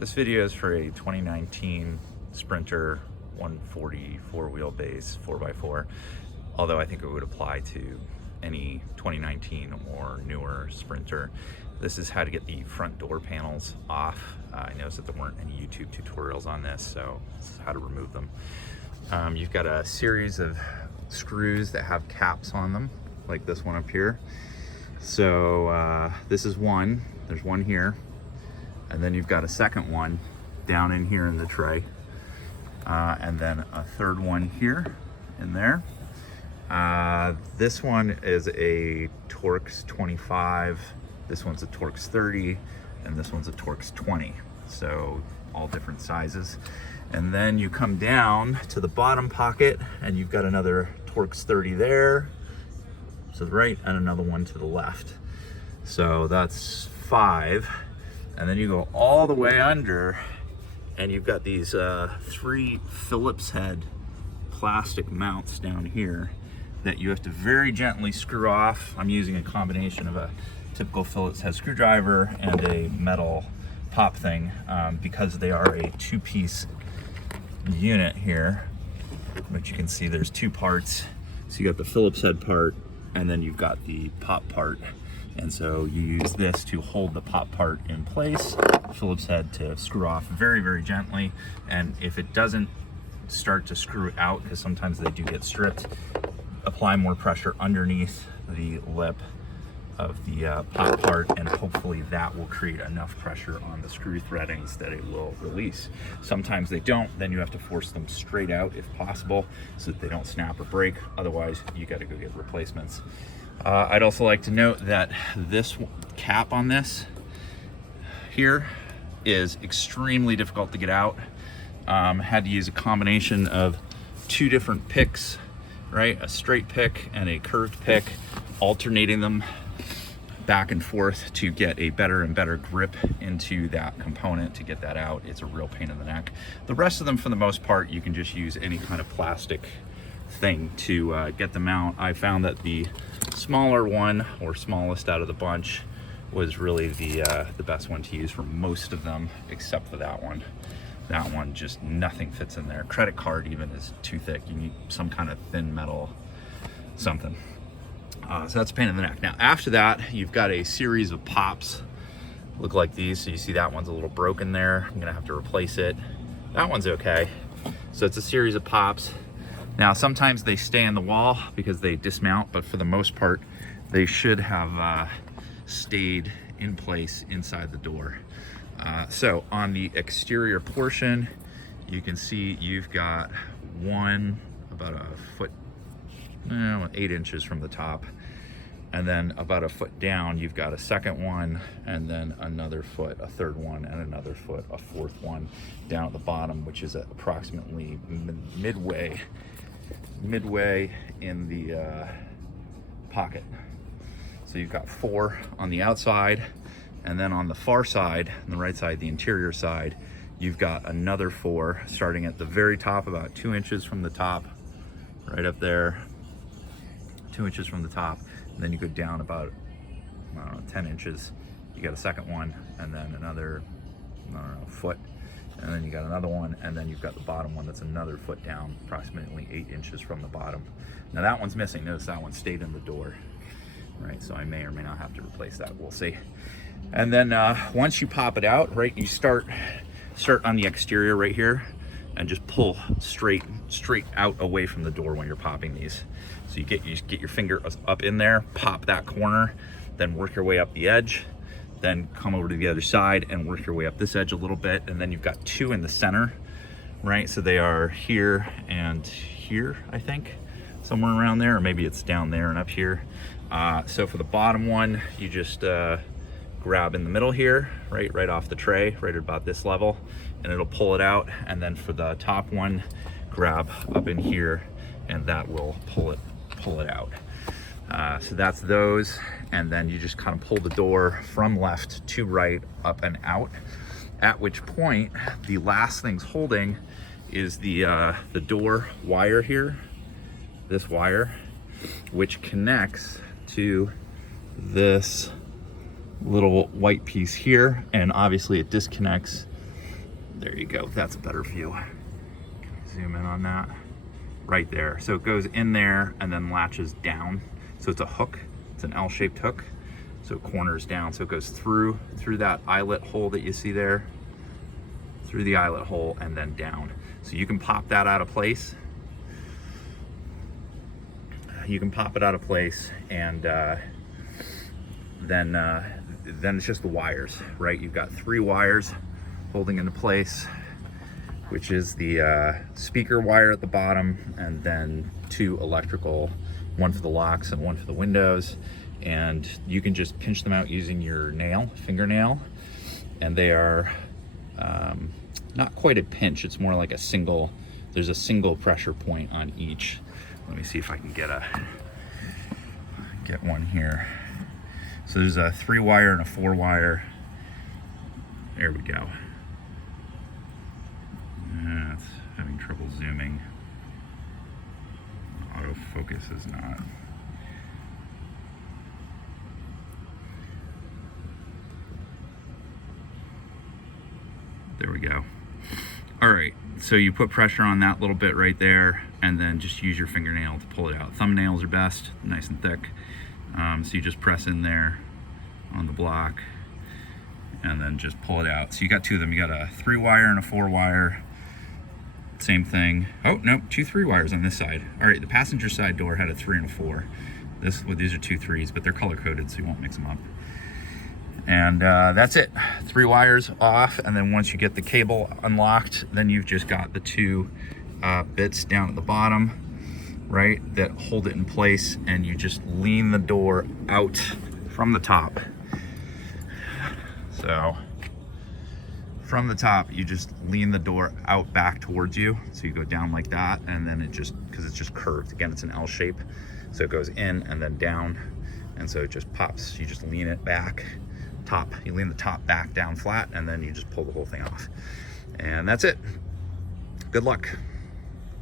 This video is for a 2019 Sprinter 140 four-wheel base 4x4, although I think it would apply to any 2019 or newer Sprinter. This is how to get the front door panels off. I noticed that there weren't any YouTube tutorials on this, so this is how to remove them. You've got a series of screws that have caps on them, like this one up here. So this is one, there's one here. And then you've got a second one down in here in the tray. And then a third one here in there. This one is a Torx 25, this one's a Torx 30, and this one's a Torx 20. So all different sizes. And then you come down to the bottom pocket and you've got another Torx 30 there to the right and another one to the left. So that's 5. And then you go all the way under and you've got these 3 Phillips head plastic mounts down here that you have to very gently screw off. I'm using a combination of a typical Phillips head screwdriver and a metal pop thing because they are a 2-piece unit here, which you can see there's 2 parts. So you got the Phillips head part and then you've got the pop part. And so you use this to hold the pop part in place, Phillips head to screw off very, very gently. And if it doesn't start to screw out, because sometimes they do get stripped, apply more pressure underneath the lip of the pop part, and hopefully that will create enough pressure on the screw threadings that it will release. Sometimes they don't, then you have to force them straight out if possible so that they don't snap or break. Otherwise, you got to go get replacements. I'd also like to note that this cap on this here is extremely difficult to get out. Had to use a combination of 2 different picks, right? A straight pick and a curved pick, alternating them back and forth to get a better and better grip into that component to get that out. It's a real pain in the neck. The rest of them, for the most part, you can just use any kind of plastic thing to get them out. I found that the smaller one, or smallest out of the bunch, was really the best one to use for most of them, except for that one. That one, just nothing fits in there. Credit card even is too thick. You need some kind of thin metal something. So that's a pain in the neck. Now after that, you've got a series of pops, look like these. So you see that one's a little broken there. I'm gonna have to replace it. That one's okay. So it's a series of pops. Now sometimes they stay in the wall because they dismount, but for the most part, they should have stayed in place inside the door. So on the exterior portion, you can see you've got one about a foot, 8 inches from the top, and then about a foot down you've got a second one, and then another foot, a third one, and another foot, a fourth one down at the bottom, which is at approximately midway in the pocket. So you've got 4 on the outside, and then on the far side, on the right side, the interior side, you've got another 4 starting at the very top, about 2 inches from the top, right up there, 2 inches from the top, and then you go down about, I don't know, 10 inches. You got a second one, and then another, I don't know, foot, and then you got another one, and then you've got the bottom one that's another foot down, approximately 8 inches from the bottom. Now that one's missing. Notice that one stayed in the door, right? So I may or may not have to replace that. We'll see. And then once you pop it out, right, you start on the exterior right here, and just pull straight out away from the door when you're popping these. So you get your finger up in there, pop that corner, then work your way up the edge, then come over to the other side and work your way up this edge a little bit, and then you've got 2 in the center, right? So they are here and here, I think, somewhere around there, or maybe it's down there and up here. So for the bottom one, you just grab in the middle here, right off the tray, right about this level, and it'll pull it out. And then for the top one, grab up in here, and that will pull it out. So that's those, and then you just kind of pull the door from left to right, up and out, at which point the last thing's holding is the door wire here, this wire, which connects to this little white piece here, and obviously it disconnects There you go, that's a better view. Can I zoom in on that? Right there. So it goes in there and then latches down. So it's a hook, it's an L-shaped hook. So it corners down, so it goes through that eyelet hole that you see there, through the eyelet hole and then down. So you can pop that out of place. You can pop it out of place, and then it's just the wires, right? You've got 3 wires holding into place, which is the speaker wire at the bottom, and then 2 electrical, one for the locks and one for the windows. And you can just pinch them out using your fingernail, and they are not quite a pinch, it's more like there's a single pressure point on each. Let me see if I can get one here. So there's a 3 wire and a 4 wire. There we go. It's having trouble zooming. Autofocus is not. There we go. All right, so you put pressure on that little bit right there, and then just use your fingernail to pull it out. Thumbnails are best, nice and thick. So you just press in there on the block and then just pull it out. So you got 2 of them. You got a 3 wire and a 4 wire. Same thing. Oh, no, 2 3 wires on this side. All right, the passenger side door had a 3 and a 4. These are 2 3s, but they're color coded, so you won't mix them up. And that's it. 3 wires off, and then once you get the cable unlocked, then you've just got the 2 bits down at the bottom, right, that hold it in place, and you just lean the door out from the top. So from the top, you just lean the door out back towards you. So you go down like that, and then because it's just curved. Again, it's an L shape, so it goes in and then down, and so it just pops. You just lean it back. You lean the top back down flat, and then you just pull the whole thing off. And that's it. Good luck.